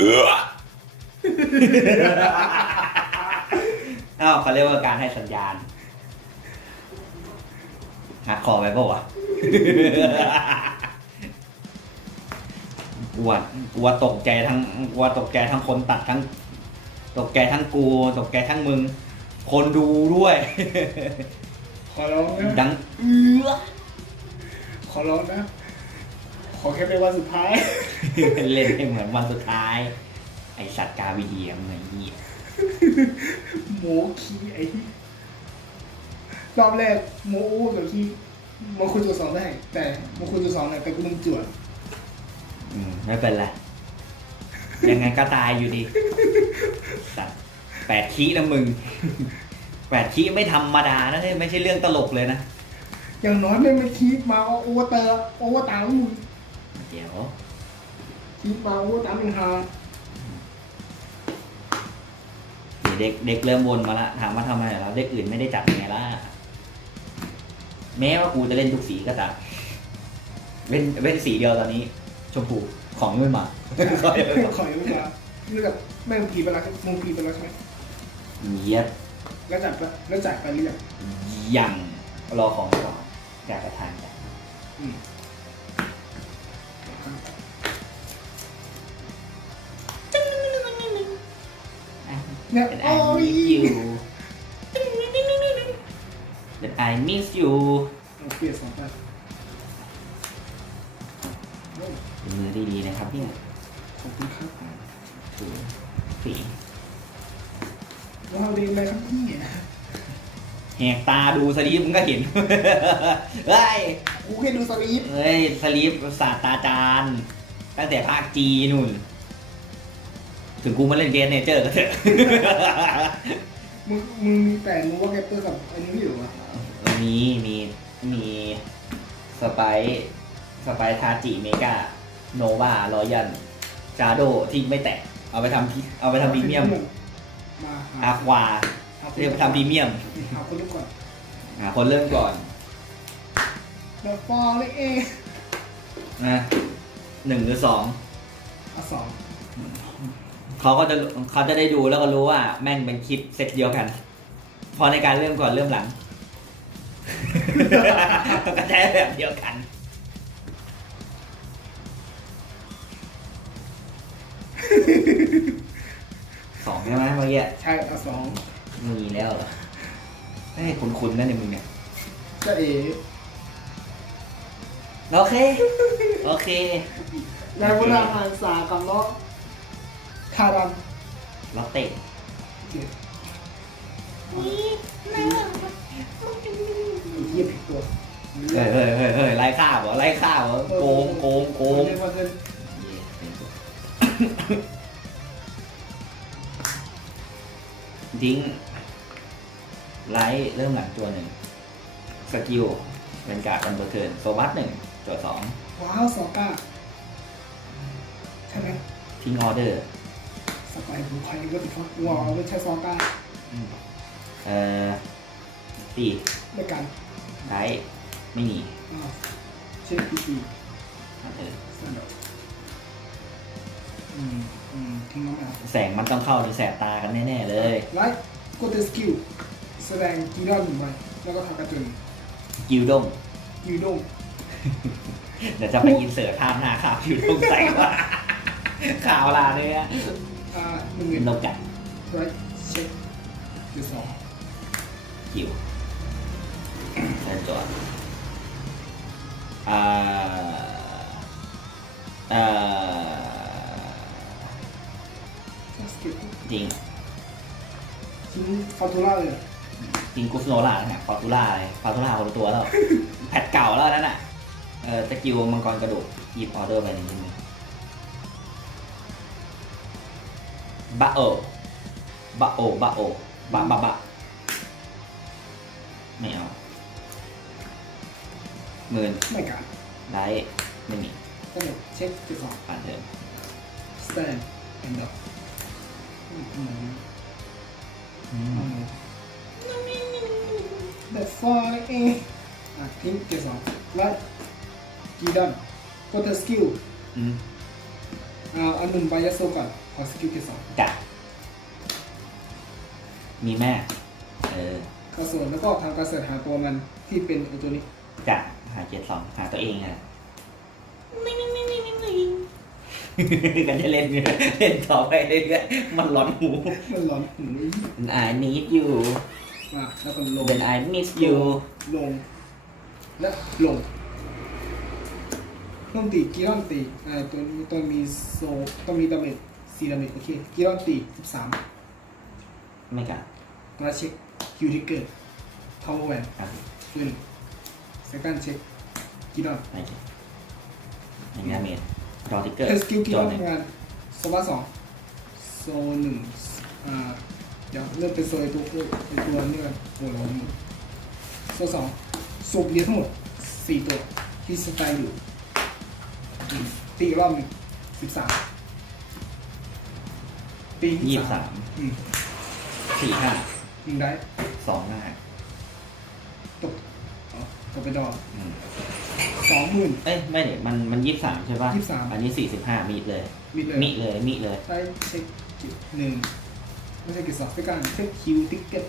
เออเขาเรียกว่าการให้สัญญาณ หักคอไปปะวะวัววัวตกใจทั้งวัวตกใจทั้งคนตัดทั้ง ตกใจทั้งกู ตกใจทั้งมึง คนดูด้วย ขอร้องนะดังเอือขอร้องนะขอแค่เป็นวันสุดท้ายเล่นเหมือนวันสุดท้าย ไอสัตว์กาวิเดียมไงหมูขี้ไอ้รอบแรกหมูอู้กับขี้มันคุณตัวสองได้ แต่มันคุณตัวสองเนี่ยแต่กูมึงจวด อืมไม่เป็นไรยังไงก็ตายอยู่ดีสัตว์แปดขี้นะมึง แปดขี้ไม่ธรรมดานะนี่ไม่ใช่เรื่องตลกเลยนะ อย่างน้อยไม่มาคิดมาโอเวอร์เตอร์โอเวอร์ตาลมึง c h è ยวชิ bao có tám mươi hai เด็กเด็กเริ่มบนมาละถามว่าทำไมเราเด็กอื่นไม่ได้จับไงล่ะ แม้ว่ากูจะเล่นทุกสีก็จะเล่นเล่นสีเดียวตอนนี้ ชมพูของไม่มาขอยุ่งยากแบบไม่มงผีเปแล้วมึงผีเปแล้วใช่ไหมเงียบแล้วจับแล้วจ่ายไปหรือยังยังรอของก่อนอยากจะทานแตน that I miss you that I miss you เป็นมือดีๆนะครับเนี่ยอบคุครับถูกฝีว้าวดีไหมครับเนี่ยแหกตาดูสลีปมึงก็เห็น เฮ้ย กูแค่ดูสลีปเฮ้ยสลีปศาสตราจารย์ตั้งแต่ภาคจีนู่นถึงกูมาเล่นเกมเนเจอร์ก็เถอะมึงมึงมีแต่รู้ว่าแกเปอร์กับอันนี้อยู่อะมี มี มีสไปสไปทาจิเมกาโนวารอยัน จาโดที่ไม่แตกเอาไปทำเอาไปทำพรีเมียมอาควาเรียกไปทำพรีเมียมหาคนเริ่มก่อนหาคนเริ่มก่อนเดอะฟอรเลยเองนะหนึ่งหรือสองอ่ะสองเขาก็จะเขาจะได้ดูแล้วก็รู้ว่าแม่งเป็นคลิปเซตเดียวกัน พอในการเริ่มก่อนเริ่มหลัง ก็ใช้แบบเดียวกัน สองใช่ไหมเมื่อกี้ใช่เอาสองมีแล้วเหรอไอ้คุณคุณนั่นเองมึงเนี่ยก็เอ๋โอเค โอเคในเวลาหันสากับรถคาดันลอาเต้เฮ้ยเฮ้ยเฮ้ยไล่ข้าวเหรอไล่ข้าวเหรอโกงโกงโกงดิ้งไล่เริ่มหลังตัวหนึ่งสกิลเป็นการกันเบอร์เทินโซมัสหนึ่งจอดสองว้าวสองก้าใช่ไหมทิ้งออเดอร์ไปคอยก็ติดฟัอวัวไม่ใช่ซองกาเออตีไม่กันไรไม่มีเช็คพีซีแสงมันต้องเข้าหรือแสบตากันแน่ๆเลยไลท์โคเตสกิลแสดงกิลดใหม่แล้วก็ทากระจุนกิลด์งกิลด์งเดี๋ยวจะไปอินเสิร์ตภาพหน้าข่าวกิลด์งใส่ว่าขาวลาเนี่ยนกกันคิวนั่นจอดจริงจริงฟาตูล่าเลยจริงกุสโนล่าเนี่ยฟาตูล่าเลยฟาตูล่าคนตัวแล้วแผดเก่าแล้วนั่นน่ะเออตะกิวมังกรกระดูกหอีพอเดอร์ไปนิดนึง bà ở bà ổ bà ổ bà bà bà mèo mười mày cả đấy mày nghỉ tên là chết chứ không phản đề stan and up The fire in I think this one What? Right? You done Got the skill Hmm Uh, I'm in bias so far ขอสกิลที่สองจ้ะมีแม่ เออกระสุนแล้วก็ทำกระสือหาตัวมันที่เป็นไอตัวนี้จ้ะหาเจ็ดสองหาตัวเองอ่ะกันจะเล่นเล่นต่อไปเรื่อยๆมันหลอนหูมันหลอนหูมันอานิดอยู่แล้วก็ลงเป็นอายมิสอยู่ลง แล้วลงต้องตีกี่ต้องตีตัวนี้ต้องมีโซต้องมีดาเมจซีรามิกโอเคกีรอนตีสิบสามไม่กันนาเช็คฮิวริเกอร์ทอมโอแวนครับฟินเซกันเช็คกีรอนไม่กันอันงี้เมนรอติเกอร์เทสกิลกีรอนงานโซบาสองโซหนึ่งอ่าเดี๋ยวเลือกเป็นโซไอตัวเป็นตัวนี้กันหมดแล้วหมดโซสองสูบเยอะทั้งหมดสี่ตัวที่สไตล์อยู่ตีรอบหนึ่งสิบสามตียี่สามสี่ห้ายิงได้สองห้าตกตกไปดอกสองหมื่นเอ้ยไม่เนี่ยมันมันยี่สิบสามใช่ป่ะยี่สิบสามอันนี้สี่สิบห้ามีดเลยมีดเลยมีดเลยมีดเลยใช้จิตหนึ่งไม่ใช่กิจสอบใช้การใช้คิวติ๊กเก็ต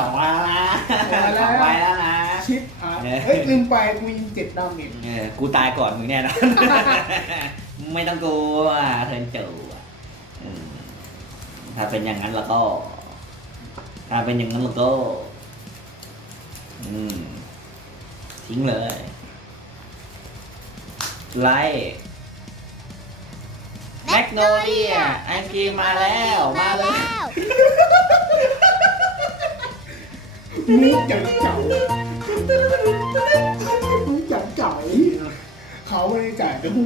ต่อไปแล้วนะต่อไปแล้วนะ ชิปเฮ้ยลืมไปกูยิงเจ็ดดาวเนี่ยกูตายก่อนมึงแน่นอนไม่ต้องกลัวเธอเจอถ้าเป็นอย่างนั้นแล้วก็ ถ้าเป็นอย่างนั้นแล้วก็ ทิ้งเลย ไลท์แมกโนเดีย ไอศกีมมาแล้วมาแล้วมึงจะเจ้าขาไม่ได้จ่ายแต่กู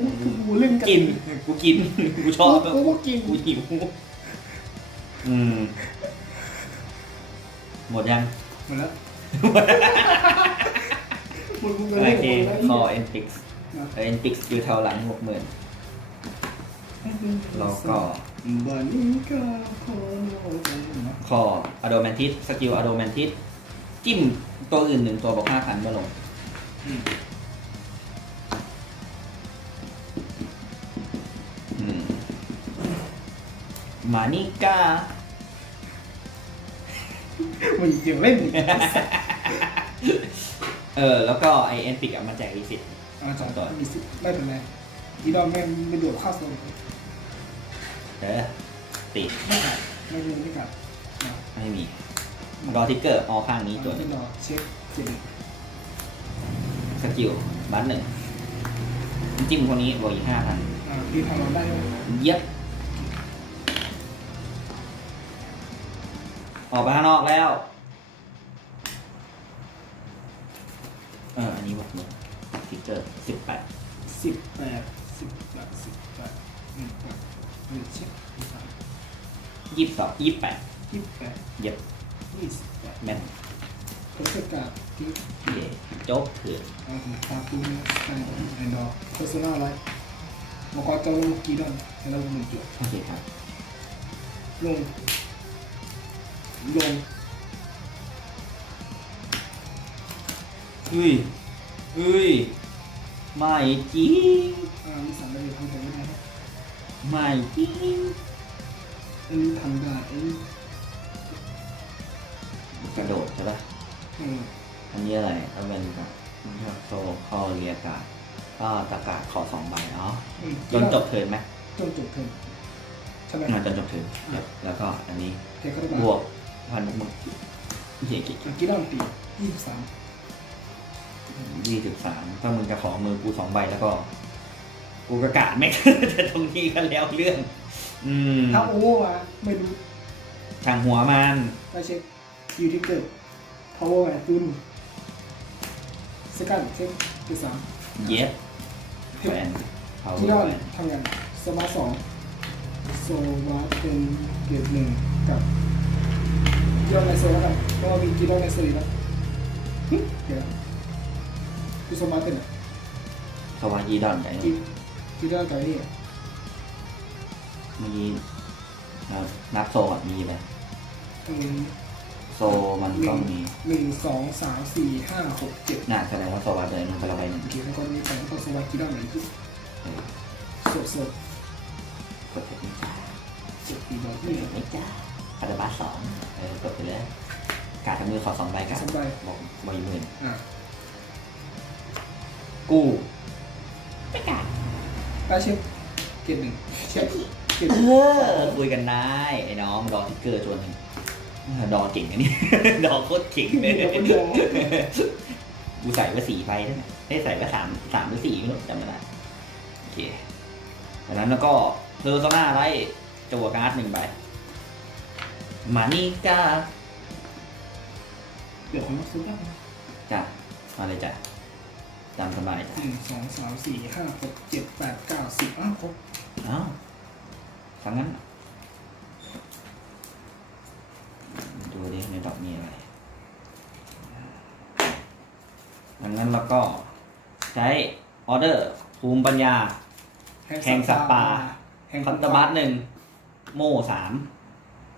กูเล่นกินกูกิน กูชอบกูกินกูหิวอืมหมดยัง หมดแล้ว หมดแล้วโอเคขอเอ็นพิกส์เอ็นพิกส์อยู่แถวหลังหกหมื่นแล้วก็ขออะโดแมนทิสสกิลอะโดแมนทิสจิ้มตัวอื่นหนึ่งตัวบอกห้าพันมาลงมานิก้ามึงจะเล่นเออ แล้วก็ไอเอ็นปิกอมาแจกอีสิตอ่าจอดมีสิตไม่เป็นไรอีดอนแม่งไม่ดูดข้าวสมเด้อติด ไม่กลับไม่ลืมไม่กลับไม่มี รอทิกเกอร์ออข้างนี้ตัวนึงเช็คสิสกิลบัตรหนึ่งจิ้มคนนี้บวกอีกห้าพันอ่าพี่ทำเราได้ไหมเย็บออกไปข้างนอกแล้วเอออันนี้บอดเนี่ยที่เจอสิบแปดสิบแปดสิบแปดสิบแปดหนึ่งแปงยี่สิบสองยี่สิบแปดยี่สิบแปดเย็บยี่สิบแปดแม่นพัสกาทิพย์เย่จบเถื่อนอ่าครับทุกท่านไอ้ดอกเพอร์ซัอะไรมาขอเจ้าลูกกี่ดอนให้เราหนึ่งจุดโอเคครับลุงงเฮ้ยเฮ้ยไม่จริงอี้สั่งได้เลยทำได้ไหมครับไม่จริงอันนี้ทำได้อันกระโดดใช่ปะอันนี้อะไรก็เป็นแบบโซโคเรียกาก็ตะกาขอสองใบเนาะจนจบเทินไหมจนจบเทิน ใช่ไหมจนจบเทินแล้วก็อันนี้บวกผัานมือเยกิอากิรันตี23 23ถ้ามึงจะขอมือกูสองใบแล้วก็ กูกระกาศไม่คือแต่ตรงนี้ก็แล้วเรื่องอืมถ้าโอ้อะไม่รู้ทางหัวมันไปเช็คยูทิเกอร์พาวเวอร์แอตุนสกัดเช็คไปสาม เย็บแฟนที่ยวเนี่ยทำยันสมาร์ทสองโซมาเป็นเกียรหนึ่งกับยี่ Yo me sé, ¿verdad? Tengo 21 meses น e vida. ¿Qué? ¿Eso mate, no? ¿Eso va a ir a la calle? ¿Qué? é q u น q u é กี่ด้านไหนนมีับโซ่มีไหมีโซมันต้องมีหนึ่งสองสามสี่ห้าหกเจ็ดน่าแสดงว่าสวัดเลย่ันเ็ระเบียหนึ่งกี่คนก็มีแต่ก็โซวัดกีด้านไหนที่สดสดสดเผ็ดไม่จ้าสดดีบอยไม่จ้าคาราบาสองเออกดไปเลยวกาดทำมือขอสองใบกันบอกบอกอยู่หมื่นกูไม่กาดกาชิบเกิดหนึ่งเกิดเออคุยกันได้ ไอ้น้องรอที่เกิดจนหนึ่งดอเก่งอันนี้ดอโคตรเก่งเลยกูใส่ว่าสี่ใบได้ไหมได้ใส่ว่าสาม สามหรือสี่ไม่รู้จำไม่ได้ โอเคจากนั้นแล้วก็เธอองหน้าไล่จั่วการ์ดหนึ่งใบมานี่ก้าเดี๋ยวคุมาซื้อกันจ้ะมาเลยจ้ะจำสบายหนึ่งสองสามสี่ห้าหกเจ็ดแปดเก้าสิบอ้าวครบอ้าวทำงั้น ดูดิในดอกมีอะไรดังั้นเราก็ใช้ออเดอร์ภูมิปัญญาแข่งสัปว์ป่าคอนตบัตหนึ่งโม่สาม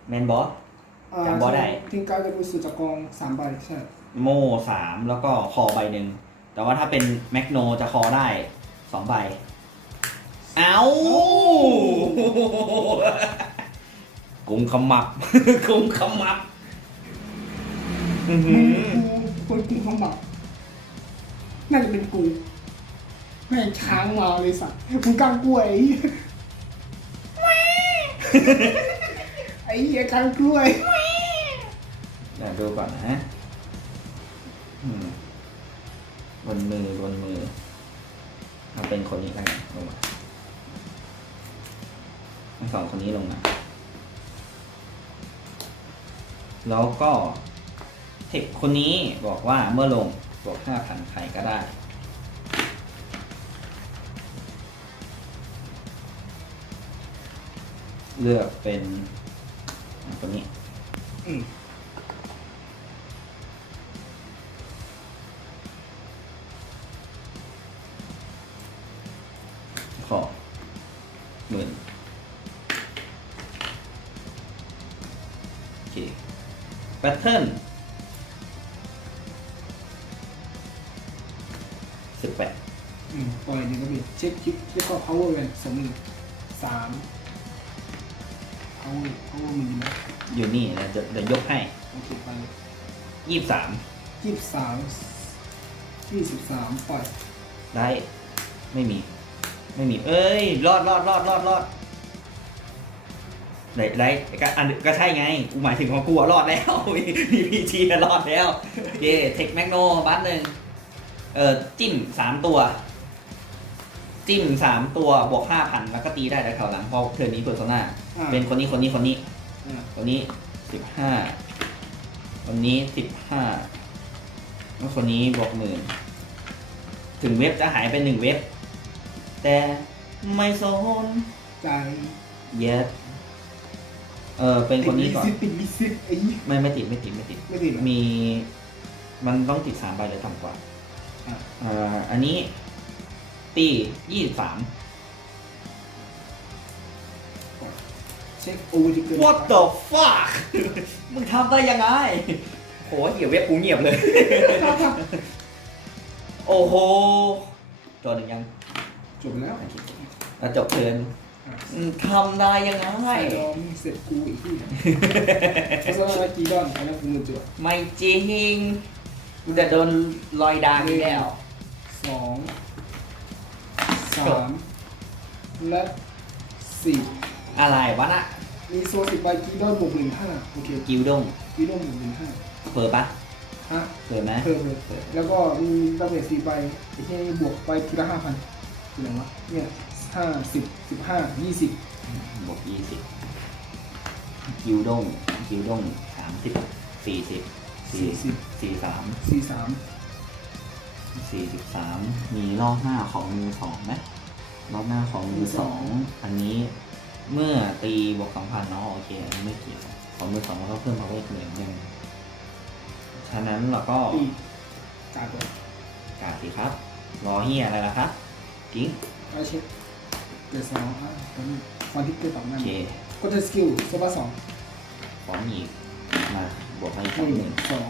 แมนบอสจำบอสได้ ทิงการจะเป็นสุจากองสามใบใช่ โมสามแล้วก็คอใบหนึ่ง แต่ว่าถ้าเป็น แมกโนจะคอได้สองใบ เอา้ากุ้งขมับกุ้งขมับคนกุ้งขมับน่าจะเป็นกูไม่ช้างมาเลยสัตว์กุ้งกลางกล้วยไอ้เหี้ยางกล้วยอยากดูก่อนนะฮะบนมือบนมือเอาเป็นคนนี้ไปลงมาทั้งสองคนนี้ลงมา แล้วก็เทคคนนี้บอกว่าเมื่อลงบอกห้าพันไข่ก็ได้ เลือกเป็นตนี้พอหนื่นโอเคแพทเทิร์นสิบแปดอืมปล่อยหนึ่งก็มีเช็คคลิปเช็คข้อ power กันสองหนึ่งสามอยู่นี่นะเดี๋ยวยกให้ยี่สิบสามยี่สิบสามยี่สิบสามปอย ได้ ไม่มี ไม่มีเอ้ย รอดรอดรอดรอดรอดไหนไหนก็อันก็ใช่ไงอูหมายถึงของกูอะรอดแล้วพีพีทีรอดแล้วเย่เทคแมกโนบัสหนึ่งเออจิ้มสามตัว จิ้มสามตัวบวกห้าพันแล้วก็ตีได้แถวหลังเพราะเทอร์นี้เปิดโซน่าเป็นคนนี้คนนี้คนนี้คนนี้สิบห้าคนนี้สิบห้า แล้วคนนี้บอกหมื่นถึงเว็บจะหายไปหนึ่งเว็บ แต่ไม่สนใจ เย็ y เออเป็นคนนี้ก่อนไม่ไม่ติดไม่ติดไม่ติด ไม่ติด มี มันต้องติดสามใบเลยต่ำกว่า อ่าออันนี้ ตียี่สิบสามช็คโอเวอร์ที่เกิน What the fuck มึงทำได้ยังไง โหเหี้ยเว็บกูเงียบเลยโอ้โหจบหรือยังจบแล้วจบเกินทำได้ยังไงใส่ดอมเสร็จกูอีกที่ไหนจะสร้ากีดอนให้แล้วกูมือจวบไม่จริงกูจะโดนลอยดามแล้วสองสามและสี่อะไรวะน่ะมีโซสิบใบกิลด้งบวกหนึ่งห้าโอเคกิลด้งกิลด้งบวกหนึ่งห้าเปิดปะฮะเปิดไหมเปิดเปิดแล้วก็มีตดาเมจสี่ใบไอ้ที่บวกไปทีละห้าพันคืออะไรวะเนี่ยห้าสิบสิบห้ายี่สิบบวกยี่สิบกิลด้งกิลด้งสามสิบสี่สิบสี่สิบสี่สามสี่สามสี่สิบสามมีรอบหน้าของมือสองไหมรอบหน้าของมือสองอันนี้เมื่อตีบวกสองพันเนาะโอเคไม่เกี่ยวขอมือสองเราเพิ่มมาได้เหมือนหนึ่งฉะนั้นเราก็การเลยการสิครับรอเฮียอะไรล่ะครับกิ๊งไปเช็คเดือดสองฮะตอนนี้ควาตที่เกิดต่อมาโอเคก็จะสกิลเซฟสองของอีมาบวกให้อีกหนึ่งสอง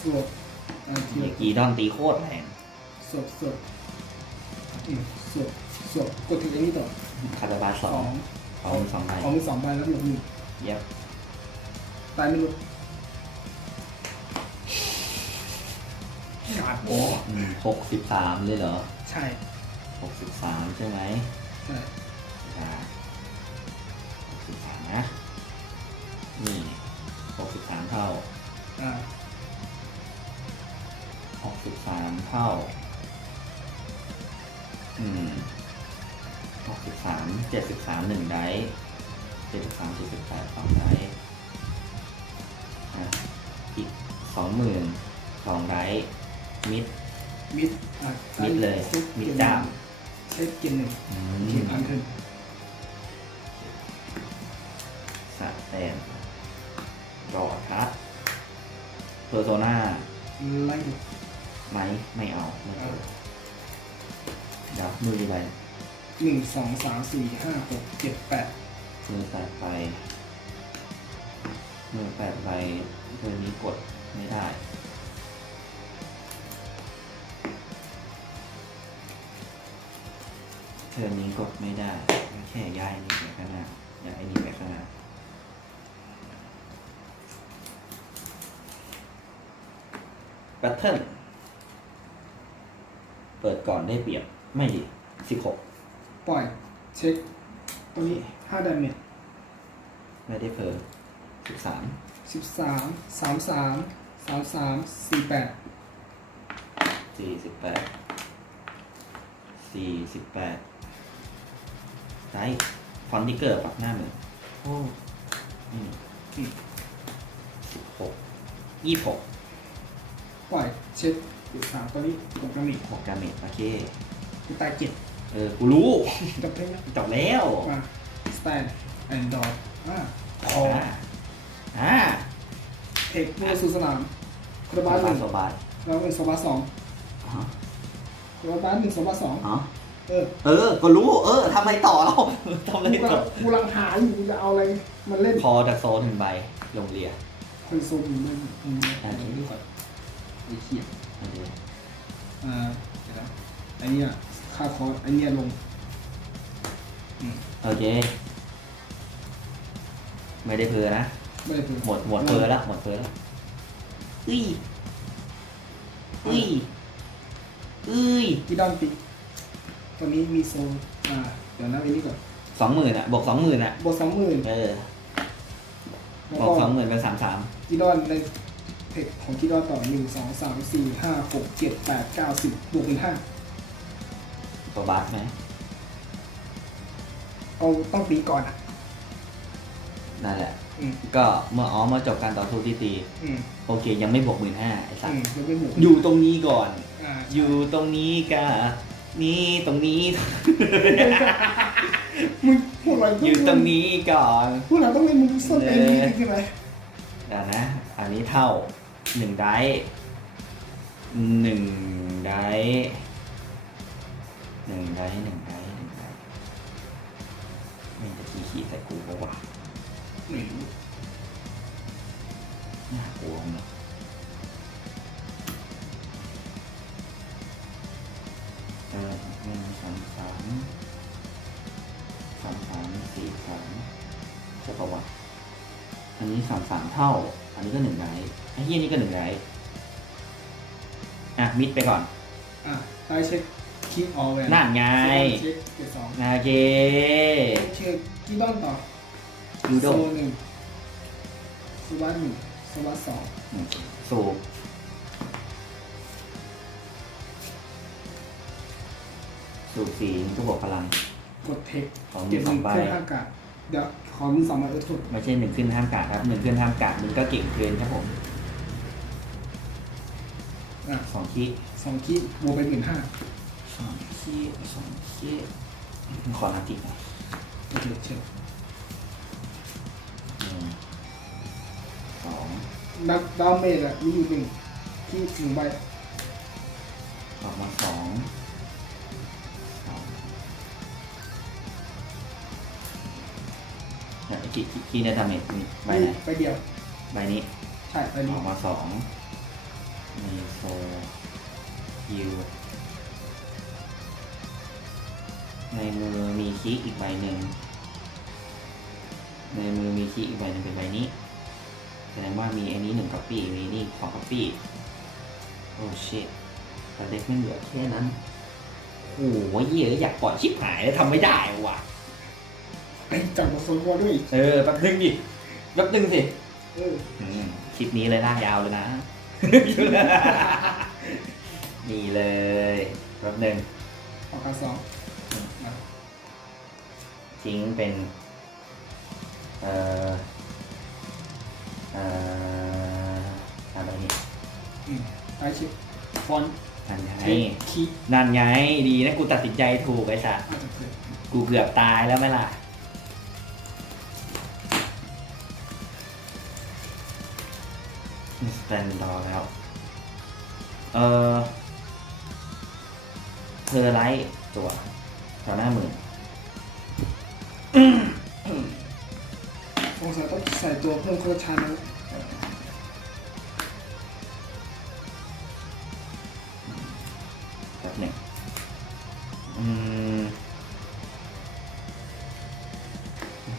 สุดเมือกีดอนตีโคตรแรงสุดสุดสุดจบกดถึงไอ้นี่ต่อคาราบาสองของมืสองใบของมืสองใบแล้วหยุดหนึ่งเย็บตายไม่รู้โอ้หกสิบสามเลยเหรอ ใช่หกสิบสามใช่ไหมใช่หกสิบสามนะ นี่หกสิบสามเท่าหกสิบสามเท่าอืม3 73 1ไดท์73 78 2ไดท์นะอีก 20,000 2ไดท์มิดมิดมิดเลยมิดดามเซ็กินหนึ่งกินพันขึ้นสะแตนรอครับเพอร์โซนาไม่ไม่เอาไม่เอาดับมือดีไปหนึ่งสองสามสี่ห้าหกเจ็ดแปดมือแปดไปมือแปดไปเ่อนี้กดไม่ได้เ่อนี้กดไม่ได้แค่ย้ายนี่ไปขนาดย้ายนี่ไปขนาดแบตเทิลเปิดก่อนได้เปรียบ ไม่ดีสิบหกปล่อยเช็คตัวนี้5ดาเมจไม่ได้เพิ่ม13 13 33 33 48 48 48ตา้ฟอนติเกอร์ปักหน้าเหมือนโอ้ นี่16 26ปล่อยเช็คอยูสามตัวนี้หกกรมิหกกรมิโอเคคือตายเจ็ดเออกูรู้จับได้จบแล้ว มาส t ตนแอนดอร์พออ่าเทคมือสุสนามกระบาสหนึ่งสบายแล้เป็นสบาสองกระบาสหนึ่งสบาสองเออเออก็รู้เออทำไมต่อเราทำไมต่อกูลังหาอยู่ จะเอาอะไร มันเล่นพอจากโซนหนึ่งใบ ลงเรียคือโซนหนึ่งใบอันนี้ดีกว่าไอ้เขี้ยอันนี้อ่าอ้นนี้อ่ะข้าขอไอเนี้ยลงโอเค ไม่ได้เพลนะ่ได้หมดหมดเพลแล้วหมดเพลแล้วอ้ยอุ้ยอุ้ยพี่ดอนติดตอนนี้มีโซ่อ่าเดี๋ยวนั่งไปนี้ก่อนสองหมื่นอ่ะบวกสองหมื่นอ่ะบวกสองหมื่นเออบวกสองหมื่นเป็นสามสามพี่ดอนเลยเพชรของพี่ดอนต่อหนึ่งสองสามสี่ห้าหกเจ็ดแปดเก้าสิบบวกเป็นห้าตัวบัสไหมเอาต้องปีก่อน นั่นแหละ ก็เมื่ออ๋อมาจบการต่อสู้ที่ตีโอเคยังไม่บวกหมื่นห้าไอ้สัสอยู่ตรงนี้ก่อน อยู่ตรงนี้กันนี่ ตรงนี้มึงพูดอะไราอยู่ตรงนี้ก่อน พูดอะไรต้องเล่นมึงส้นเตะนี้ใช่ไหมเดี๋นะ อันนี้เท่าหนึ่งได้หนึ่งได้นึ่งไหนึ่งไหนึ่งไหนไม่จะขี่ขี่ใส่กูเพราะว่าน่ากลัวเนาะอันนี้สามสามเท่าอันนี้ก็หนึ่งไรไอ้ยี่นี่ก็หนึ่งไรอ่ะ มิดไปก่อน อ่ะไปเช็คคนนา่นไงโอเคชื่อกี่บ้านต่อยูโดโซนึงสุวันหนึ่งโซบ้านสองโซบสูบสีนี่ก็บอกพลัง กดเทคของมีสองใบเดี๋ยวขอมีสองใบเออสุด ไม่ใช่หนึ่งขึ้นห้ามกาดครับ หนึ่งขึ้นห้ามกาดมันก็เก่งเทรนครับผมสองคีดสองคีดบวกไปหมื่นห้า son ici, elles sont ici. Relativement. Ok, tiens. ดาวเมดอ่ะมีอยู่หนึ่งที่นึ่งใบออกมาสองเนี่ยกี่กี่ได้ดาวเมดนีใบนี้ใบเดียวใบนี้ใช่ใบนี้ออกมาสองมีโซยูในมือมีคีอีกใบหนึ่งในมือมีคีอีกใบหนึ่งเป็นใบนี้แสดงว่ามีอันนี้ง c ั p ปีมีนี่อง2 copy โอ้เชิตแต่เด็กไม่เหลือแค่นั้นโอ้ยเยอะอยากปล่อยชิปหายแล้วทำไม่ได้ว่ะไปจับมาสมวด้วย เออแป๊บนึงดิแป๊บนึงสิคลิปนี้เลยล่ายาวเลยนะนี่เลยแป๊บนึงออกกันสองทิงเป็น เออเอออะไรนี่ ไอชิฟอนนั่นไงนั่นไง ดีนะกูตัดสินใจถูกไป้สัสกูเกือบตายแล้วไม่ล่ะสเปนรอแล้ว เออเธอไลฟ์ตัวแถวหน้ามือสงสัต้องใส่ตัวเพิ่มคนลชันแล้วบบนี้อืม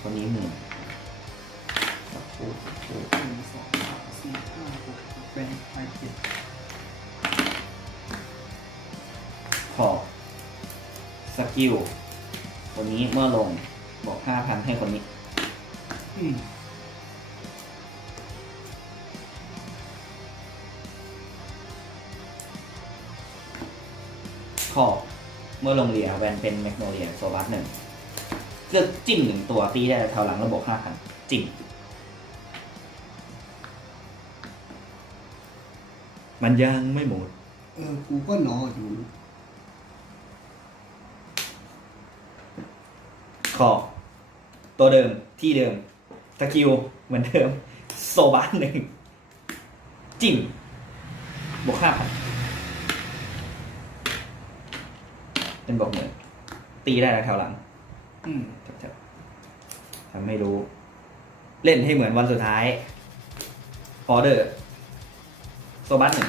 คนนี้หนึ่งสักนองสามสี่ห้าหกเป็นไปเจ็ดพอสกิล ตัวนี้เมื่อลงบอก 5,000 ให้คนนี้ขอบเมื่อลงเหรียแวนเป็นแมกโนเลีย โซบัสหนึ่งจลกจิ้มหนึ่งตัวตีได้แถวหลังระบบ5,000จิ้ม มันยังไม่หมด เออกูก็นออยู่คอตัวเดิมที่เดิมสกิลเหมือนเดิม โซบานหนึ่งจิ้มบวกห้าพันเป็นบอกเหมือน ตีได้แล้วแถวหลังอืมแถวๆทำไม่รู้ เล่นให้เหมือนวันสุดท้ายออเดอร์ โซบานหนึ่ง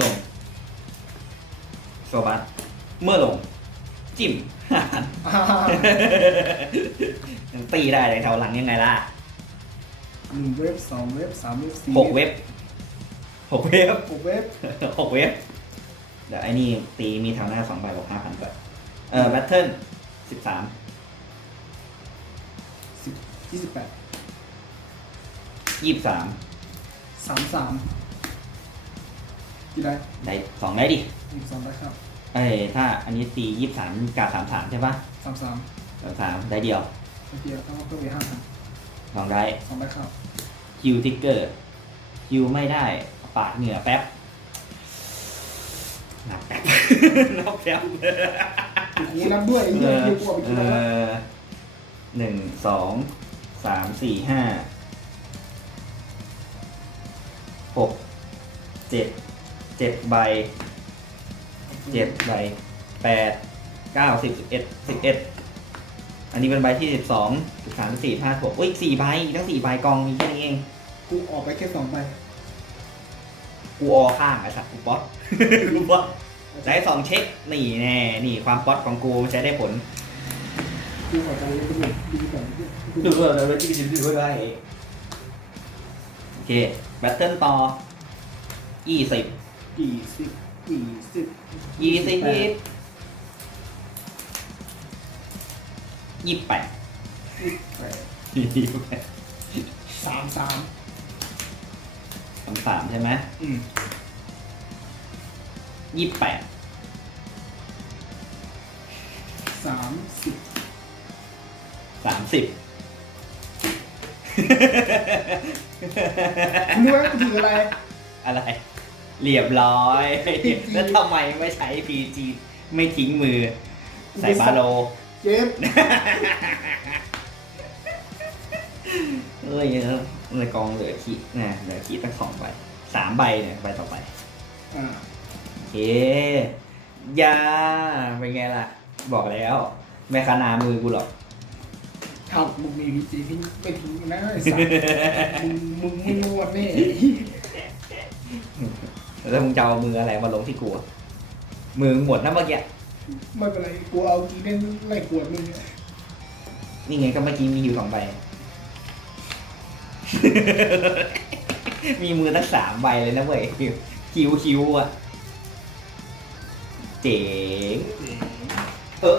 ลงสวบัสเมื่อลงจิ้มตีได้เลยแถวหลังยังไงล่ะหนึ่งเว็บสองเว็บสามเว็บสี่หกเว็บหกเว็บหกเว็บหกเว็บ เดี๋ยวไอ้นี่ตีมีแถวหน้าสองใบบวกห้าพันก่อนเออแบตเทิลสิบสามสิบยี่สิบแปดยี่สิบสามสามสามได้ได้สองได้ดิสองได้ครับเอ้ถ้าอันนี้สี่ยี่สามกับสามสามใช่ปะสามสามสามสามได้เดียวได้เดียว ต้องตเพิ่มไปห้าสองได้สองได้ครับคิวทิกเกอร์คิวไม่ได้ปาดเหนือแป๊บหนักแป๊บหนักแป๊บเลยคูนับด้วยเออเออหนึ่งสองสามสี่ห้าหกเจ็ดเจ็ดใบ เจ็ดใบ แปด เก้าสิบเอ็ดสิบเอ็ด อันนี้เป็นใบที่สิบสองสิบสามสี่ห้าหกอุ้ยสี่ใบ ทั้งสี่ใบกองมีแค่นี้เอง กูออกไปแค่สองใบ กูออข้างไอ้สัตกูป๊อตกูป๊อตให้สองเช็คนี่แน่ นี่ความป๊อตของกูใช้ได้ผลกูขอใจเล่นกูหนดีกว่าดูว่าจไปที่กินที่ด้วยไหมโอเคแบตเตอร์ต่อยี่สิบกี่สิบกี่สิบยี่สิบยี่สิบแปดยี่สิบแปดสามสามสามสามใช่ไหมยี่สิบแปดสามสิบสามสิบคุณว่าถืออะไรอะไรเรียบร้อย แล้วทำไมไม่ใช้ PG ไม่ทิ้งมือ ใส่บาโลเจ็บเอ้ยเนี่ยกองเหลือขี้นะเหลือขี้ตั้งสองใบสามใบเนี่ยใบต่อไปโอเคยาเป็นไงล่ะ บอกแล้วแม่คานามือกูหรอก ครับ มึงมีพีจีที่ไป่ทิ้งนะไอ้สัสมึงมึงไม่รอดแน่แล้วมึงจะเอามืออะไรมาลงที่กูมือหมดนะเมื่อกี้ ไม่เป็นไร กูเอากีเล่นไล่ขวนมึงนี่ไงก็เมื่อกี้มีอยู่สองใบ มีมือตั้งสามใบเลยนะเว้ยคิวคิวอ่ะเจ๋ง เออ